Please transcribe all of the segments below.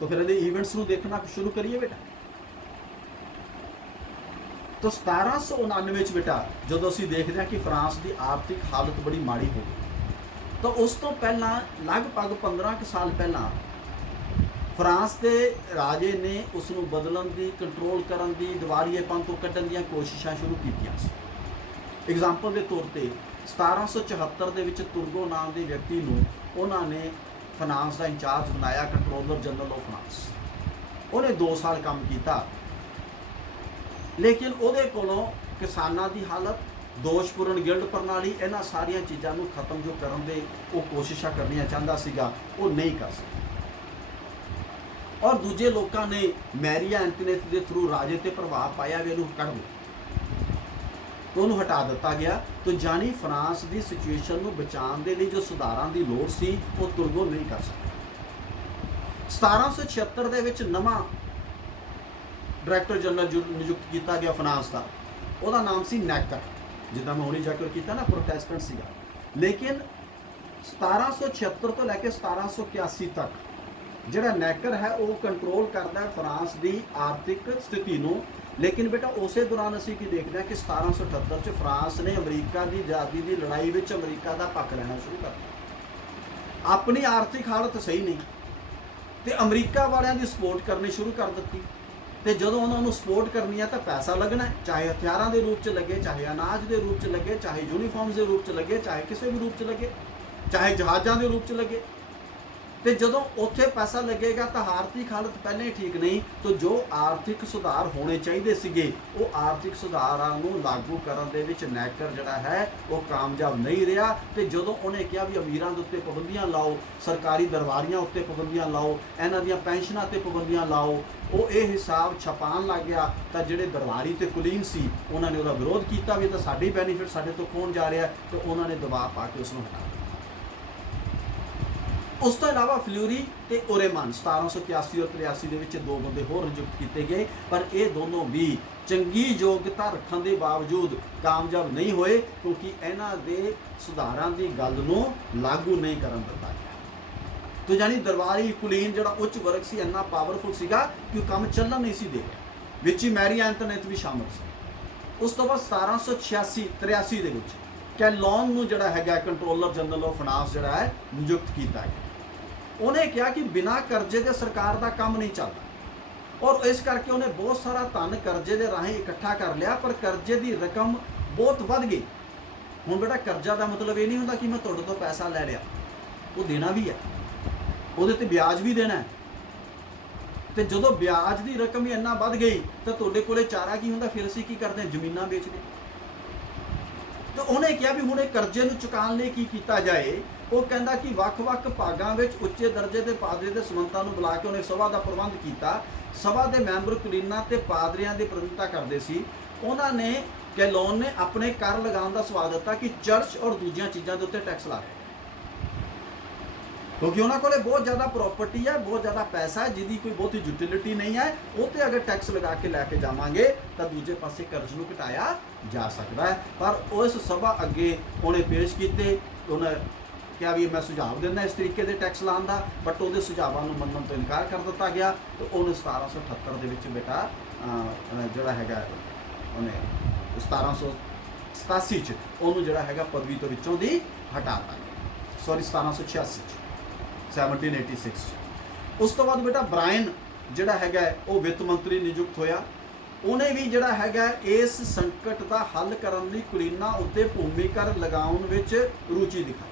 तो फिर ਇਹਦੇ ਈਵੈਂਟਸ ਨੂੰ ਦੇਖਣਾ ਸ਼ੁਰੂ ਕਰੀਏ ਬੇਟਾ। तो 1799 बेटा जो असी देखते हैं कि फ्रांस की आर्थिक हालत बड़ी माड़ी हो गई, तो उस तो पहला लगभग 15 साल पहला फ्रांस के राजे ने उसनों बदलन की, कंट्रोल करने की, दिवालिएपन तो कढ़न दी कोशिशां शुरू कीतियां सी। एग्जाम्पल के तौर पर 1774 के विच तुर्गो नाम के व्यक्ति नूं उन्होंने फाइनांस का इंचार्ज बनाया, कंट्रोलर जनरल ऑफ फ्रांस। उन्हें 2 साल काम किया, लेकिन ਉਹਦੇ ਕੋਲੋਂ किसानों की हालत, दोषपूर्ण गिल्ड प्रणाली, इन्हां सारिया चीज़ों को खत्म जो करन दे वो कोशिशां करनियां चाहता सीगा, वो नहीं कर सका। और दूजे लोगों ने मैरिया एंटोनेट के थ्रू राजे ते प्रभाव पाया भी इहनूं कढ दो, तो उन्होंने हटा दिता गया। तो जानी फ्रांस की सिचुएशन को बचाने के लिए जो सुधारां की लोड़ सी वो तुर्गो नहीं कर सका। 1776 के विच नवां डायरैक्टर जनरल नियुक्त किया गया फ्रांस का, उसका नाम सी नैकर, जिदा मैं हुणे जिक्र किया ना, प्रोटेस्टेंट सीगा। लेकिन 1776 तो लैके 1781 तक जिहड़ा नैकर है वो कंट्रोल करता है फ्रांस की आर्थिक स्थिति नूं। लेकिन बेटा उस दौरान असीं की देखते हैं कि 1778 फ्रांस ने अमरीका की आज़ादी की लड़ाई में अमरीका का पक्ष लेना शुरू कर दिया। अपनी आर्थिक हालत सही नहीं तो अमरीका वालियां की सपोर्ट करनी शुरू कर दी। तो जो उन्होंने सपोर्ट करनी है तो पैसा लगना है, चाहे हथियारों के रूप में लगे, चाहे अनाज के रूप में लगे, चाहे यूनीफॉर्म के रूप में लगे, चाहे किसी भी रूप में लगे, चाहे जहाज़ों के रूप में लगे। तो जो उत्थे पैसा लगेगा तो आर्थिक हालत पहले ही ठीक नहीं, तो जो आर्थिक सुधार होने चाहिए सीगे वो आर्थिक सुधारां नूं लागू करन दे विच नैकर जिहड़ा है वो कामयाब नहीं रहा। तो जो उन्हें कहा भी अमीरां दे उत्ते पाबंदियां लाओ, सरकारी दरबारियां उत्ते पाबंदियां लाओ, इन्हां दीयां पेंशनां ते पाबंदियां लाओ, वो ये हिसाब छपान लग गया। तो जिहड़े दरबारी ते कुलीन सी उन्होंने उसका विरोध किया भी तो साडी बेनीफिट साडे तो कौन जा रहा है, तो उन्होंने दबाव पा के उसनूं हटा। उस तो इलावा फ्लूरी ते ओरेमन 1781 और 83 के विच 2 बंदे होर नियुक्त किए गए, पर ये दोनों भी चंगी योग्यता रखने के बावजूद कामयाब नहीं होए, क्योंकि इन्हां दे सुधारां दी गल नूं लागू नहीं करन दिता गया। तो यानी दरबारी कुलीन जिहड़ा उच्च वर्ग सी इन्ना पावरफुल सीगा कि काम चलन नहीं सी दे रहा। विच ही मैरी एंटोनेट भी शामिल सी। उस तो बाद 1786-83 के विच कैलोन नूं जिहड़ा हैगा कंट्रोलर जनरल ऑफ फाइनांस जिहड़ा है नियुक्त किया गया। उन्हें कहा कि बिना कर्जे के सरकार का काम नहीं चलता, और इस करके उन्हें बहुत सारा धन कर्जे के राही इकट्ठा कर लिया, पर कर्जे की रकम बहुत बढ़ गई। हुण बेटा कर्जा का मतलब ये नहीं होता कि मैं तुहाडे तो पैसा ले लिया, वो देना भी है, उहदे ते ब्याज भी देना है। तो जो ब्याज की रकम ही इन्ना बढ़ गई तो तुहाडे कोले चारा की हुंदा, फिर असीं की करते हैं, जमीनां बेचदे। तो उन्हें कहा भी हुणे कर्जे नूं चुकाउण लई की कीता जाए। वो कहता कि वक्-वक् भागां विच उच्चे दर्जे के पादरी ते संवतां नूं बुला के उन्हें सभा का प्रबंध किया। सभा के मैंबर कुलीनां ते पादरियां की प्रतिनिधिता करते सी। उन्होंने कैलोन ने अपने कर लगाने का सवाल दिता कि चर्च और दूजियां चीज़ों के उत्ते टैक्स ला रहे, क्योंकि उन्होंने कोले बहुत ज़्यादा प्रॉपर्टी है, बहुत ज़्यादा पैसा है, जिसकी कोई बहुत ही यूटिलिटी नहीं है। उत्ते अगर टैक्स लगा के लैके जावांगे तो दूजे पासे कर्ज नूं घटाया जा सकता है। पर उस सभा अगे उन्हें पेश किए, उन्हें क्या भी मैं सुझाव देना इस तरीके के टैक्स लाने का, बट वो सुझावों को मनन तो इनकार कर दिता गया। तो उन्हें 1778 के बेटा जोड़ा है उन्हें 1787 जोड़ा है पदवी तो विचों दी हटाता गया, सॉरी 1786 1786। उस तो बाद बेटा ब्रायन जोड़ा है वो वित्त मंत्री नियुक्त होया। उन्हें भी जोड़ा है इस संकट का हल करने लई कुलीनां उत्ते भूमि कर लगाउण विच रुचि दिखाई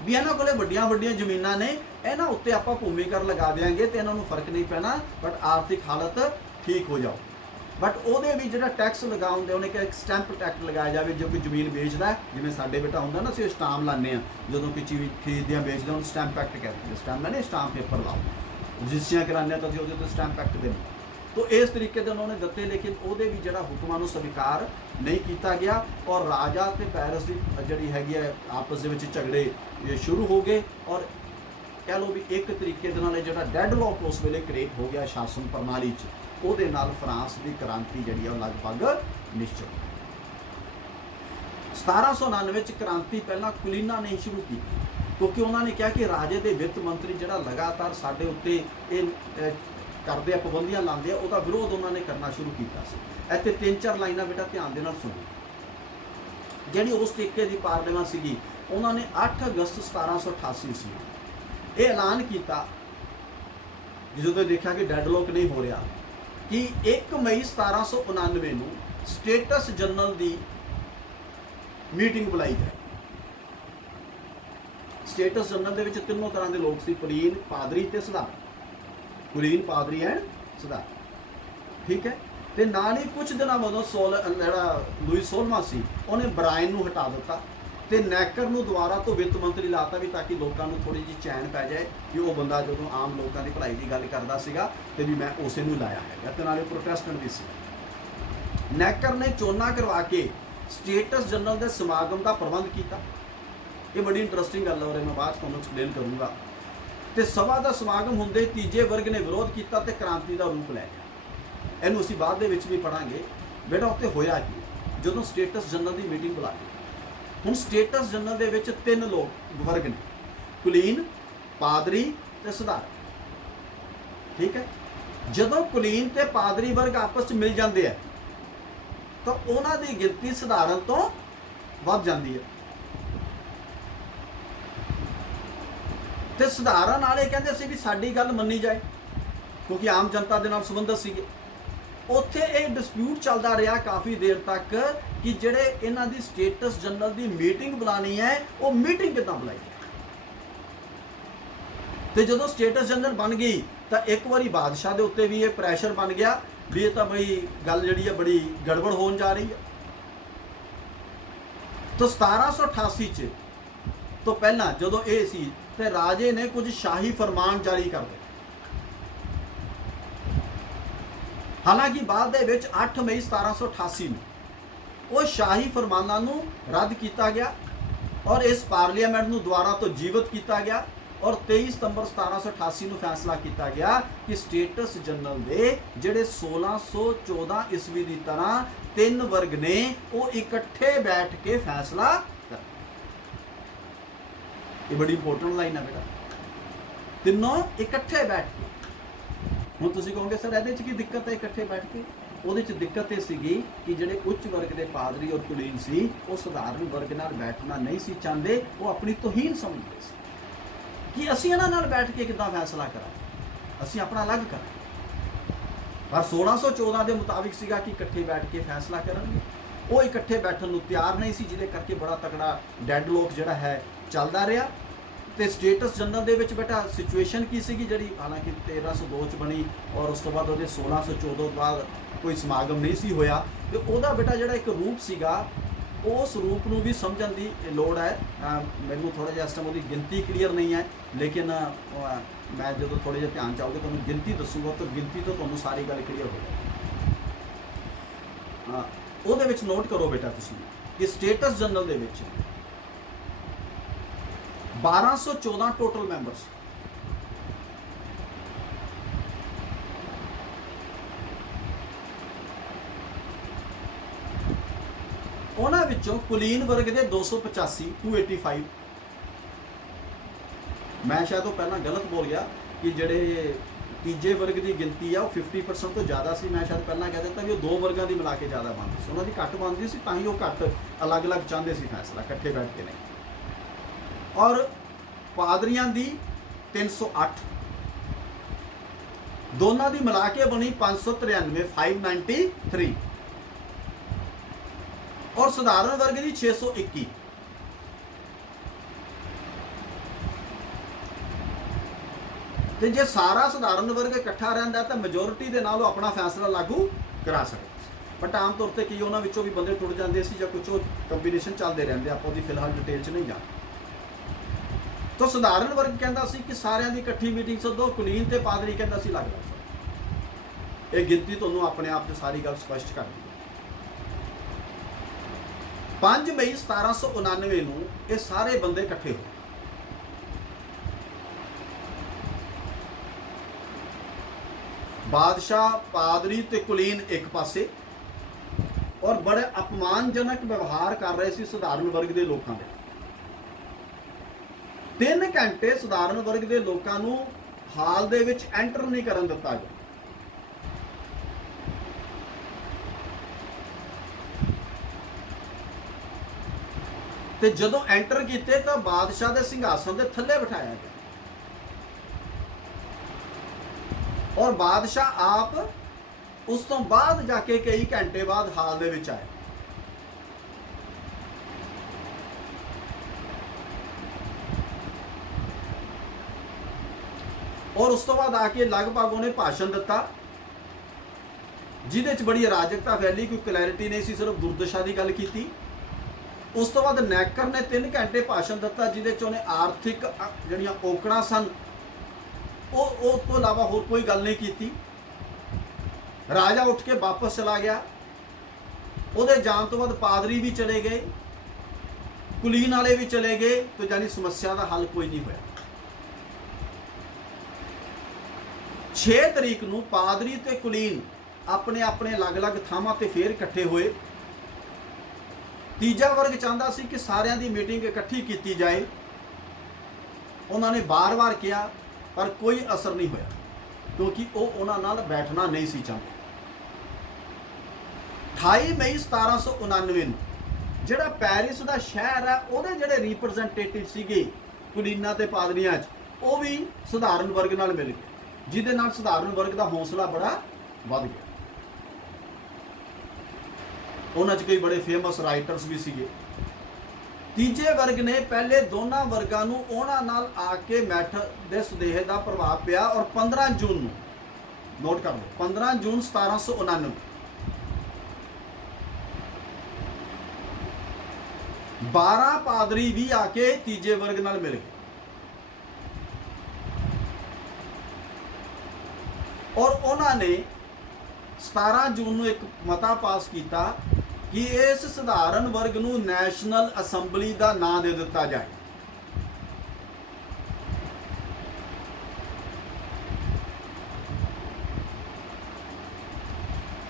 भी इन्हों को वड्डियां वड्डियां जमीनां ने, इन्हों उत्ते आपां भूमि कर लगा देंगे तो इन्हों फर्क नहीं पैना, बट आर्थिक हालत ठीक हो जाओ। बट वो भी जो टैक्स लगाउण दे उन्हें एक स्टैंप टैक्स लगाया जाए। जो कोई जमीन बेचता है, जिवें साडे बेटा हुंदा ना, असीं स्टाम लाने जो कोई चीज़ खरीददे बेचदे उन्हें स्टैंप एक्ट कहते हैं। स्टैंप लाने, स्टाम पेपर लाओ, रजिस्ट्रियां कराने तो असीं उहदे ते स्टैंप एक्ट देने। तो इस तरीके से उन्होंने दिते, लेकिन वो भी जो हुक्मां नूं स्वीकार नहीं किया गया, और राजा ते पेरिस की जिहड़ी हैगी है आपस दे विच झगड़े ये शुरू हो गए, और कह लो भी एक तरीके दे नाल जिहड़ा डेडलॉक उस वेले क्रिएट हो गया शासन प्रणाली च, उहदे नाल फ्रांस की क्रांति जिहड़ी है लगभग निश्चित। 1799 क्रांति पहला कुलीनां ने शुरू की, क्योंकि उन्होंने कहा कि राजे के वित्त मंत्री जिहड़ा लगातार साडे उत्ते ये करते आ, पाबंदियां लाते हैं, उसका विरोध उन्होंने करना शुरू किया। इत्थे 3-4 लाइनां बेटा ध्यान दे नाल सुनो। जिहड़ी उस टेके की पार्लियामेंट सीगी, उन्होंने 8 अगस्त 1788 ईस्वी ये ऐलान किया, जो देखा कि डेडलॉक नहीं हो रहा, कि 1 मई 1799 नूं स्टेटस जनरल की मीटिंग बुलाई जाए। स्टेटस जनरल दे विच तीनों तरह के लोग सी, कुलीन, पादरी ते सधारण। कुलीन, पादरी एंड सधारण, ठीक है। तो नाल ही कुछ दिन मदों लुई 16वां सी, उन्हें ब्रायन नूं हटा दिता ते नैकर नूं दुबारा तो वित्त मंत्री लाता, भी ताकि लोगों को थोड़ी जी चैन पै जाए कि वह बंदा जो आम लोगों की भलाई की गल करता सीगा ते भी मैं उसे नूं लाया है, ते नाले प्रोटेस्टेंट भी सी। नैकर ने चोना करवा के स्टेटस जनरल के समागम का प्रबंध किया। ये बड़ी इंटरस्टिंग गल है और मैं बाद तुहानूं एक्सप्लेन करूँगा। तो सभा का समागम होंदे तीजे वर्ग ने विरोध किया तो क्रांति का रूप लै गया। इनू असीं बाद दे विच भी पढ़ांगे। बेटा उत्ते होया कि जदों स्टेटस जनरल की मीटिंग बुलाई, हुण स्टेटस जनरल दे विच 3 लोग वर्ग ने, कुलीन, पादरी ते सधारण, ठीक है। जदों कुलीन ते पादरी वर्ग आपस में मिल जाते हैं तो उन्हां दी गिनती सधारण तो वध जाती है। तो सधारण वाले कहते सी भी साडी गल मन्नी जाए, क्योंकि आम जनता के नाल संबंधित सीगे। उत्थे एक डिस्प्यूट चलता रहा काफ़ी देर तक कि जिहड़े इन्हां दी स्टेटस जनरल की मीटिंग बुलानी है, वो मीटिंग किद्दां बुलाई जाए। तो जदों स्टेटस जनरल बन गई तो एक बारी बादशाह के उत्ते भी ये प्रैशर बन गया भी ये तो बई गल जिहड़ी है बड़ी गड़बड़ होण जा रही है। तो 1788 च तो पहला जदों ये सी ते राजे ने कुछ शाही फरमान जारी कर दिए। हालांकि बाद दे विच 8 मई 1788 में वो शाही फरमानां नूं रद्द किया गया और इस पार्लीमेंट नूं दोबारा तो जीवित किया गया और 23 सितंबर 1788 में फैसला किया गया कि स्टेटस जनरल दे जिहड़े 1614 ईस्वी की तरह 3 वर्ग ने वो इकट्ठे बैठ के फैसला कर। ये बड़ी इंपोर्टेंट लाइन है बेटा, तीनों इकट्ठे बैठ के। हुण तुसीं कहोगे सर इहदे च की दिक्कत है इकट्ठे बैठ के? ਉਹਦੇ ਚ ਦਿੱਕਤ ਇਹ ਸੀਗੀ कि ਜਿਹੜੇ ਉੱਚ वर्ग के पादरी और कुलीन सी वो सधारण वर्ग नाल बैठना नहीं सी चाहते, वो अपनी तोहीन समझते सी कि असीं इन्हां नाल बैठ के किद्दां फैसला करांगे, असीं अपना अलग करांगे। पर 1614 के मुताबिक सीगा कि इकट्ठे बैठ के फैसला करेंगे। वो इकट्ठे बैठण नूं तैयार नहीं सी, जिहदे करके बड़ा तगड़ा डेडलॉक जिहड़ा है चलदा रहा। तो स्टेटस जनरल दे विच बेटा सिचुएशन की सी जिहड़ी हालांकि 1302 च बनी और उस तो बाद 1614 बाद कोई समागम नहीं सी होया। तो वह बेटा जिहड़ा एक रूप सीगा उस रूप नूं भी समझण दी लोड़ है। मैनूं थोड़ा जिहा इस टाइम उहदी गिनती क्लीयर नहीं है, लेकिन मैं जो थोड़े जिहा ध्यान चाहूँगा तुहानूं गिनती दसूँगा तो गिनती तो तुहानूं सारी गल क्लीयर हो जाएगी। उहदे विच नोट करो बेटा तुसीं कि स्टेटस जनरल दे विच 1214 टोटल मैंबर्स, उन्हां विचों कुलीन वर्ग के 285 285। मैं शायद तो पहला गलत बोल गया कि जिहड़े तीजे वर्ग की गिनती है वो 50% तो ज़्यादा सी। मैं शायद पहला कह दिता कि वो 2 वर्गों की मिला के ज़्यादा बनती सी, उन्होंने घट बनती सी, तां ही वो घट अलग अलग चाहते सी फैसला, इकट्ठे बैठ के नहीं। और पादरियां दी 308, दोनों की मिला के बनी 593 593 और सधारण वर्ग की 621। तो जे सारा सधारण वर्ग इकट्ठा रहिंदा तो मेजोरिटी के नाल अपना फैसला लागू करा सकते। बट आम तौर पर कई उन्होंने विचों भी बंदे टुट जाते सी या कुछ कंबीनेशन चलते रहते, आप फिलहाल डिटेल च नहीं जाते। तो सधारण वर्ग कहता सी कि सारिਆਂ ਦੀ इकट्ठी मीटिंग सदो, कुलीन ते पादरी कहता सी अलग अलग सदो। ये गिनती तुहानूं अपने आप से सारी गल स्पष्ट कर दी। 5 मई 1799 नूं ये सारे बंदे इकट्ठे होए। बादशाह, पादरी ते कुलीन एक पासे और बड़े अपमानजनक व्यवहार कर रहे सी सधारण वर्ग के लोगों के। 3 ਘੰਟੇ ਸਧਾਰਨ ਵਰਗ ਦੇ ਲੋਕਾਂ ਨੂੰ ਹਾਲ ਦੇ ਵਿੱਚ ਐਂਟਰ ਨਹੀਂ ਕਰਨ ਦਿੱਤਾ ਗਿਆ। ਤੇ ਜਦੋਂ ਐਂਟਰ ਕੀਤੇ ਤਾਂ ਬਾਦਸ਼ਾਹ ਦੇ ਸਿੰਘਾਸਨ ਦੇ ਥੱਲੇ ਬਿਠਾਇਆ ਗਿਆ ਔਰ ਬਾਦਸ਼ਾਹ ਆਪ ਉਸ ਤੋਂ ਬਾਅਦ ਜਾ ਕੇ ਕਈ ਘੰਟੇ ਬਾਅਦ ਹਾਲ ਦੇ ਵਿੱਚ ਆਏ। ਔਰ ਉਸ ਤੋਂ ਬਾਅਦ ਆ ਕੇ ਲਗਭਗ ਉਹਨੇ ਭਾਸ਼ਣ ਦਿੱਤਾ ਜਿਹਦੇ 'ਚ ਬੜੀ ਅਰਾਜਕਤਾ ਫੈਲੀ, ਕੋਈ ਕਲੈਰਿਟੀ ਨਹੀਂ ਸੀ, ਸਿਰਫ ਦੁਰਦਸ਼ਾ ਦੀ ਗੱਲ ਕੀਤੀ। ਉਸ ਤੋਂ ਬਾਅਦ ਨੈਕਰ ਨੇ 3 ਘੰਟੇ ਭਾਸ਼ਣ ਦਿੱਤਾ ਜਿਹਦੇ 'ਚ ਉਹਨੇ ਆਰਥਿਕ ਜਿਹੜੀਆਂ ਔਕੜਾਂ ਸਨ ਉਹ ਤੋਂ ਇਲਾਵਾ ਹੋਰ ਕੋਈ ਗੱਲ ਨਹੀਂ ਕੀਤੀ। ਰਾਜਾ ਉੱਠ ਕੇ ਵਾਪਸ ਚਲਾ ਗਿਆ। ਉਹਦੇ ਜਾਣ ਤੋਂ ਬਾਅਦ ਪਾਦਰੀ ਵੀ ਚਲੇ ਗਏ, ਕੁਲੀਨ ਵਾਲੇ ਵੀ ਚਲੇ ਗਏ, ਤੇ ਜਾਨੀ ਸਮੱਸਿਆ ਦਾ ਹੱਲ ਕੋਈ ਨਹੀਂ ਹੋਇਆ। 6 ਤਰੀਕ ਨੂੰ ਪਾਦਰੀ ਤੇ ਕੁਲੀਨ ਆਪਣੇ ਆਪਣੇ ਅਲੱਗ-ਅਲੱਗ ਥਾਵਾਂ ਤੇ ਫੇਰ ਇਕੱਠੇ ਹੋਏ। ਤੀਜਾ ਵਰਗ ਚਾਹੁੰਦਾ ਸੀ ਕਿ ਸਾਰਿਆਂ ਦੀ ਮੀਟਿੰਗ ਇਕੱਠੀ ਕੀਤੀ ਜਾਏ। ਉਹਨਾਂ ਨੇ ਬਾਰ-ਬਾਰ ਕਿਹਾ ਪਰ ਕੋਈ ਅਸਰ ਨਹੀਂ ਹੋਇਆ ਕਿਉਂਕਿ ਉਹ ਉਹਨਾਂ ਨਾਲ ਬੈਠਣਾ ਨਹੀਂ ਸੀ ਚਾਹੁੰਦੇ। 28 ਮਈ 1799 ਨੂੰ ਜਿਹੜਾ ਪੈਰਿਸ ਦਾ ਸ਼ਹਿਰ ਹੈ ਉਹਦੇ ਜਿਹੜੇ ਰਿਪਰੈਜ਼ੈਂਟੇਟਿਵ ਸੀਗੇ ਕੁਲੀਨਾਂ ਤੇ ਪਾਦਰੀਆਂ 'ਚ, ਉਹ ਵੀ ਸਧਾਰਨ ਵਰਗ ਨਾਲ ਮਿਲ ਗਏ, ਜਿਹਦੇ ਨਾਲ ਸਧਾਰਨ ਵਰਗ ਦਾ ਹੌਸਲਾ ਬੜਾ ਵੱਧ ਗਿਆ। ਉਹਨਾਂ 'ਚ ਕਈ ਬੜੇ ਫੇਮਸ ਰਾਈਟਰਸ ਵੀ ਸੀਗੇ। ਤੀਜੇ ਵਰਗ ਨੇ ਪਹਿਲੇ ਦੋਨਾਂ ਵਰਗਾਂ ਨੂੰ ਉਹਨਾਂ ਨਾਲ ਆ ਕੇ ਮੈਥਡ ਦੇ ਸੁਦੇਹੇ ਦਾ ਪ੍ਰਭਾਵ ਪਿਆ ਔਰ 15 ਜੂਨ ਨੂੰ, ਨੋਟ ਕਰ ਲਓ, 15 ਜੂਨ 1799 12 ਪਾਦਰੀ ਵੀ ਆ ਕੇ ਤੀਜੇ ਵਰਗ ਨਾਲ ਮਿਲ ਗਏ ਔਰ ਉਹਨਾਂ ਨੇ 17 ਜੂਨ ਨੂੰ ਇੱਕ ਮਤਾ ਪਾਸ ਕੀਤਾ ਕਿ ਇਸ ਸਧਾਰਨ ਵਰਗ ਨੂੰ ਨੈਸ਼ਨਲ ਅਸੈਂਬਲੀ ਦਾ ਨਾਂ ਦੇ ਦਿੱਤਾ ਜਾਏ।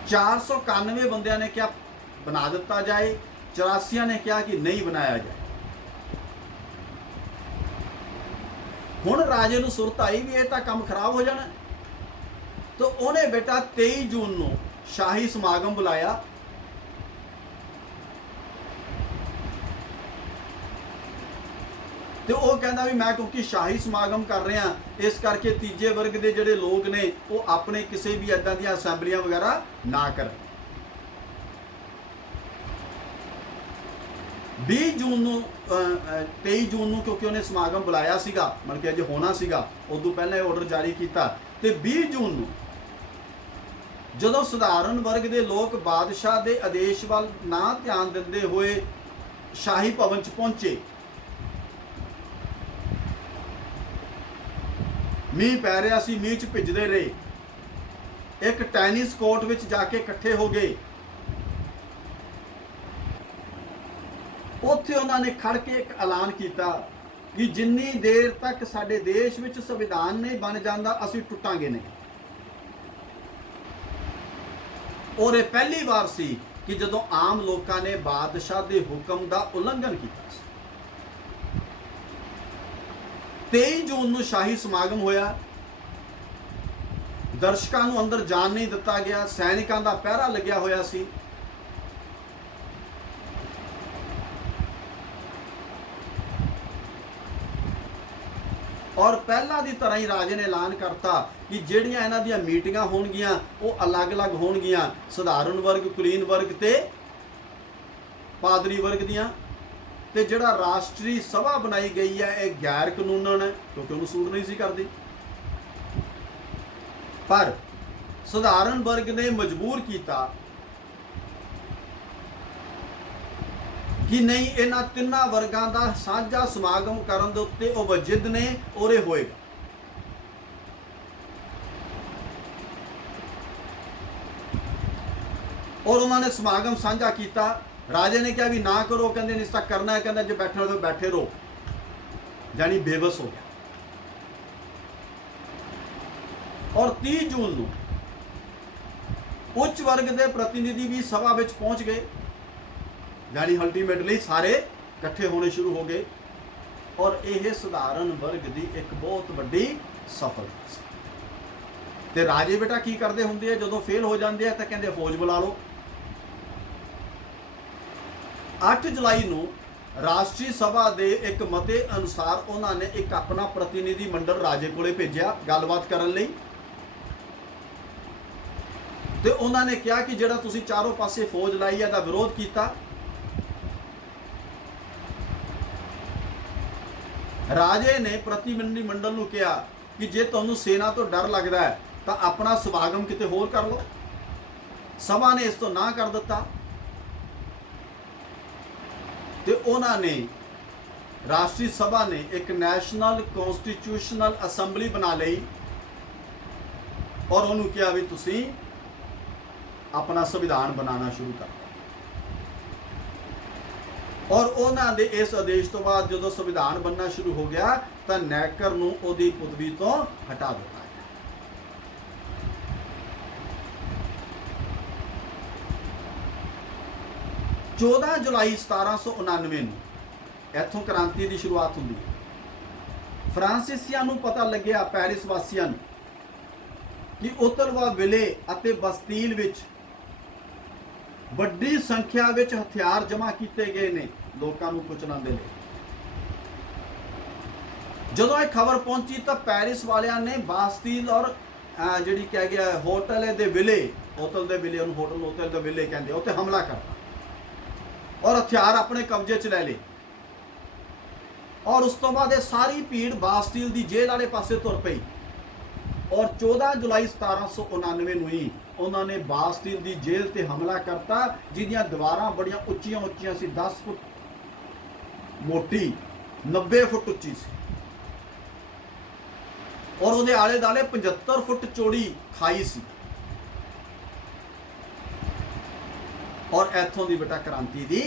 ,491 ਬੰਦਿਆਂ ਨੇ ਕਿਹਾ ਬਣਾ ਦਿੱਤਾ ਜਾਏ, 84 ਨੇ ਕਿਹਾ ਕਿ ਨਹੀਂ ਬਣਾਇਆ ਜਾਏ। ਹੁਣ ਰਾਜੇ ਨੂੰ ਸੁਰਤ ਆਈ ਵੀ ਇਹ ਤਾਂ ਕੰਮ ਖਰਾਬ ਹੋ ਜਾਣਾ, ਤਾਂ ਉਹਨੇ ਬੇਟਾ 23 ਜੂਨ ਨੂੰ ਸ਼ਾਹੀ ਸਮਾਗਮ ਬੁਲਾਇਆ। ਤੇ ਉਹ ਕਹਿੰਦਾ ਵੀ ਮੈਂ ਕਿਉਂਕਿ ਸ਼ਾਹੀ ਸਮਾਗਮ ਕਰ ਰਿਹਾ ਇਸ ਕਰਕੇ ਤੀਜੇ ਵਰਗ ਦੇ ਜਿਹੜੇ ਲੋਕ ਨੇ ਉਹ ਆਪਣੇ ਕਿਸੇ ਵੀ ਇਦਾਂ ਦੀਆਂ ਅਸੈਂਬਲੀਆਂ ਵਗੈਰਾ ਨਾ ਕਰਨ। 20 ਜੂਨ ਨੂੰ 23 ਜੂਨ ਨੂੰ ਕਿਉਂਕਿ ਉਹਨੇ ਸਮਾਗਮ ਬੁਲਾਇਆ ਸੀਗਾ, ਮਤਲਬ ਕਿ ਅਜੇ ਹੋਣਾ ਸੀਗਾ, ਉਦੋਂ ਪਹਿਲਾਂ ਇਹ ਆਰਡਰ ਜਾਰੀ ਕੀਤਾ। ਤੇ 20 ਜੂਨ ਨੂੰ ਜਦੋਂ ਸਧਾਰਨ ਵਰਗ ਦੇ ਲੋਕ ਬਾਦਸ਼ਾਹ ਦੇ ਆਦੇਸ਼ ਵੱਲ ਨਾ ਧਿਆਨ ਦਿੰਦੇ ਹੋਏ ਸ਼ਾਹੀ ਭਵਨ 'ਚ ਪਹੁੰਚੇ, ਮੀਂਹ ਪੈ ਰਿਹਾ ਸੀ, ਮੀਂਹ 'ਚ ਭਿੱਜਦੇ ਰਹੇ, ਇੱਕ ਟੈਨਿਸ ਕੋਰਟ ਵਿੱਚ ਜਾ ਕੇ ਇਕੱਠੇ ਹੋ ਗਏ। ਉੱਥੇ ਉਹਨਾਂ ਨੇ ਖੜ ਕੇ ਇੱਕ ਐਲਾਨ ਕੀਤਾ ਕਿ ਜਿੰਨੀ ਦੇਰ ਤੱਕ ਸਾਡੇ ਦੇਸ਼ ਵਿੱਚ ਸੰਵਿਧਾਨ ਨਹੀਂ ਬਣ ਜਾਂਦਾ ਅਸੀਂ ਟੁੱਟਾਂਗੇ ਨਹੀਂ। ਔਰ ਇਹ ਪਹਿਲੀ ਵਾਰ ਸੀ ਕਿ ਜਦੋਂ ਆਮ ਲੋਕਾਂ ਨੇ ਬਾਦਸ਼ਾਹ ਦੇ ਹੁਕਮ ਦਾ ਉਲੰਘਣ ਕੀਤਾ ਸੀ। 23 ਜੂਨ ਨੂੰ ਸ਼ਾਹੀ ਸਮਾਗਮ ਹੋਇਆ। ਦਰਸ਼ਕਾਂ ਨੂੰ ਅੰਦਰ ਜਾਣ ਨਹੀਂ ਦਿੱਤਾ ਗਿਆ, ਸੈਨਿਕਾਂ ਦਾ ਪਹਿਰਾ ਲੱਗਿਆ ਹੋਇਆ ਸੀ। ਔਰ ਪਹਿਲਾਂ ਦੀ ਤਰ੍ਹਾਂ ਹੀ ਰਾਜੇ ਨੇ ਐਲਾਨ ਕਰਤਾ ਕਿ ਜਿਹੜੀਆਂ ਇਹਨਾਂ ਦੀਆਂ ਮੀਟਿੰਗਾਂ ਹੋਣਗੀਆਂ ਉਹ ਅਲੱਗ-ਅਲੱਗ ਹੋਣਗੀਆਂ, ਸਧਾਰਨ ਵਰਗ, ਕੁਲੀਨ ਵਰਗ ਤੇ ਪਾਦਰੀ ਵਰਗ ਦੀਆਂ। ਤੇ ਜਿਹੜਾ ਰਾਸ਼ਟਰੀ ਸਭਾ ਬਣਾਈ ਗਈ ਹੈ ਇਹ ਗੈਰ ਕਾਨੂੰਨਨ ਹੈ ਕਿਉਂਕਿ ਉਹਨੂੰ ਸੂਟ ਨਹੀਂ ਸੀ ਕਰਦੀ। ਪਰ ਸਧਾਰਨ ਵਰਗ ਨੇ ਮਜਬੂਰ ਕੀਤਾ ਕਿ ਨਹੀਂ, ਇਹਨਾਂ ਤਿੰਨਾਂ ਵਰਗਾਂ ਦਾ ਸਾਂਝਾ ਸਮਾਗਮ ਕਰਨ ਦੇ ਉੱਤੇ ਉਹ ਵਜਿਦ ਨੇ ਔਰ ਇਹ ਹੋਏਗਾ। ਔਰ ਉਹਨਾਂ ਨੇ ਸਮਾਗਮ ਸਾਂਝਾ ਕੀਤਾ। ਰਾਜੇ ਨੇ ਕਿਹਾ ਵੀ ਨਾ ਕਰੋ, ਕਹਿੰਦੇ ਨਹੀਂ ਤਾਂ ਕਰਨਾ ਹੈ, ਕਹਿੰਦਾ ਜੇ ਬੈਠਣਾ ਤਾਂ ਬੈਠੇ ਰਹੋ, ਜਾਨੀ ਬੇਬਸ ਹੋ ਗਿਆ। ਔਰ 30 ਜੂਨ ਨੂੰ ਉੱਚ ਵਰਗ ਦੇ ਪ੍ਰਤੀਨਿਧੀ ਵੀ ਸਭਾ ਵਿੱਚ ਪਹੁੰਚ ਗਏ, ਜਾਨੀ ਅਲਟੀਮੇਟਲੀ ਸਾਰੇ ਇਕੱਠੇ ਹੋਣੇ ਸ਼ੁਰੂ ਹੋ ਗਏ। ਔਰ ਇਹ ਸਧਾਰਨ ਵਰਗ ਦੀ ਇੱਕ ਬਹੁਤ ਵੱਡੀ ਸਫਲਤਾ ਸੀ। ਤੇ ਰਾਜੇ ਬੇਟਾ ਕੀ ਕਰਦੇ ਹੁੰਦੇ ਆ ਜਦੋਂ ਫੇਲ ਹੋ ਜਾਂਦੇ ਆ ਤਾਂ ਕਹਿੰਦੇ ਫੌਜ ਬੁਲਾ ਲਓ। 8 ਜੁਲਾਈ ਨੂੰ ਰਾਸ਼ਟਰੀ ਸਭਾ ਦੇ ਇੱਕ ਮਤੇ ਅਨੁਸਾਰ ਉਹਨਾਂ ਨੇ ਇੱਕ ਆਪਣਾ ਪ੍ਰਤੀਨਿਧੀ ਮੰਡਲ ਰਾਜੇ ਕੋਲੇ ਭੇਜਿਆ ਗੱਲਬਾਤ ਕਰਨ ਲਈ। ਤੇ ਉਹਨਾਂ ਨੇ ਕਿਹਾ ਕਿ ਜਿਹੜਾ ਤੁਸੀਂ ਚਾਰੋਂ ਪਾਸੇ ਫੌਜ ਲਾਈ ਹੈ ਦਾ ਵਿਰੋਧ ਕੀਤਾ। ਰਾਜੇ ਨੇ ਪ੍ਰਤੀਨਿਧੀ ਮੰਡਲ ਨੂੰ ਕਿਹਾ ਕਿ ਜੇ ਤੁਹਾਨੂੰ ਸੈਨਾ ਤੋਂ ਡਰ ਲੱਗਦਾ ਹੈ ਤਾਂ ਆਪਣਾ ਸਮਾਗਮ ਕਿਤੇ ਹੋਰ ਕਰ ਲਓ। ਸਭਾ ਨੇ ਇਸ ਤੋਂ ਨਾ ਕਰ ਦਿੱਤਾ ਤੇ ਉਹਨਾਂ ਨੇ ਰਾਸ਼ਟਰੀ ਸਭਾ ਨੇ ਇੱਕ ਨੈਸ਼ਨਲ ਕਨਸਟੀਟਿਊਸ਼ਨਲ ਅਸੈਂਬਲੀ ਬਣਾ ਲਈ ਔਰ ਉਹਨੂੰ ਕਿਹਾ ਵੀ ਤੁਸੀਂ ਆਪਣਾ ਸੰਵਿਧਾਨ ਬਣਾਉਣਾ ਸ਼ੁਰੂ ਕਰ ਦਿਓ। ਔਰ ਉਹਨਾਂ ਦੇ ਇਸ ਆਦੇਸ਼ ਤੋਂ ਬਾਅਦ ਜਦੋਂ ਸੰਵਿਧਾਨ ਬਣਨਾ ਸ਼ੁਰੂ ਹੋ ਗਿਆ ਤਾਂ ਨੈਕਰ ਨੂੰ ਉਹਦੀ ਪਦਵੀ ਤੋਂ ਹਟਾ ਦਿੱਤਾ ਗਿਆ। 14 ਜੁਲਾਈ 1799 ਨੂੰ ਇੱਥੋਂ ਕ੍ਰਾਂਤੀ ਦੀ ਸ਼ੁਰੂਆਤ ਹੁੰਦੀ ਹੈ। ਫਰਾਂਸੀਸੀਆਂ ਨੂੰ ਪਤਾ ਲੱਗਿਆ, ਪੈਰਿਸ ਵਾਸੀਆਂ ਨੂੰ, ਕਿ ਉਤਲਵਾ ਵਿਲੇ ਅਤੇ ਬਸਤੀਲ ਵਿੱਚ ਵੱਡੀ ਸੰਖਿਆ ਵਿੱਚ ਹਥਿਆਰ ਜਮ੍ਹਾਂ ਕੀਤੇ ਗਏ ਨੇ ਲੋਕਾਂ ਨੂੰ ਕੁਚਲਣ ਦੇ ਲਈ। ਜਦੋਂ ਇਹ ਖਬਰ ਪਹੁੰਚੀ ਤਾਂ ਪੈਰਿਸ ਵਾਲਿਆਂ ਨੇ ਬਾਸਤੀਲ ਔਰ ਜਿਹੜੀ ਕਹਿ ਗਿਆ ਹੋਟਲ ਦੇ ਵਿਲੇ, ਹੋਟਲ ਦੇ ਵਿਲੇ, ਉਹਨੂੰ ਹੋਟਲ ਦੇ ਵਿਲੇ ਕਹਿੰਦੇ, ਉੱਤੇ ਹਮਲਾ ਕਰਤਾ ਔਰ ਹਥਿਆਰ ਆਪਣੇ ਕਬਜ਼ੇ 'ਚ ਲੈ ਲਏ। ਔਰ ਉਸ ਤੋਂ ਬਾਅਦ ਇਹ ਸਾਰੀ ਭੀੜ ਬਾਸਤੀਲ ਦੀ ਜੇਲ੍ਹ ਵਾਲੇ ਪਾਸੇ ਤੁਰ ਪਈ ਔਰ 14 ਜੁਲਾਈ 1799 ਨੂੰ ਹੀ ਉਹਨਾਂ ਨੇ ਬਾਸਤੀਲ ਦੀ ਜੇਲ੍ਹ ਤੇ ਹਮਲਾ ਕਰਤਾ, ਜਿਹਦੀਆਂ ਦੀਵਾਰਾਂ ਬੜੀਆਂ ਉੱਚੀਆਂ ਉੱਚੀਆਂ ਸੀ, 10 ਫੁੱਟ ਮੋਟੀ, 90 ਫੁੱਟ ਉੱਚੀ ਸੀ ਔਰ ਉਹਦੇ ਆਲੇ ਦੁਆਲੇ 75 ਫੁੱਟ ਚੌੜੀ ਖਾਈ ਸੀ। ਔਰ ਇੱਥੋਂ ਦੀ ਬੇਟਾ ਕ੍ਰਾਂਤੀ ਦੀ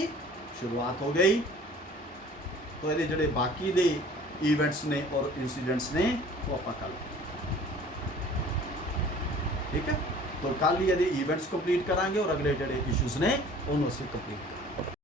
ਸ਼ੁਰੂਆਤ ਹੋ ਗਈ। तो ये ਜਿਹੜੇ ਬਾਕੀ ਦੇ ਇਵੈਂਟਸ ਨੇ ਔਰ ਇਨਸੀਡੈਂਟਸ ਨੇ ਉਹ ਆਪਾਂ ਕੱਲ, ਠੀਕ ਹੈ, तो ਕੱਲ ਹੀ ਇਹਦੇ ਇਵੈਂਟਸ ਕੰਪਲੀਟ ਕਰਾਂਗੇ ਔਰ ਅਗਲੇ ਜਿਹੜੇ ਇਸ਼ੂਜ਼ ਨੇ ਉਹਨੂੰ ਅਸੀਂ ਕੰਪਲੀਟ ਕਰਾਂਗੇ।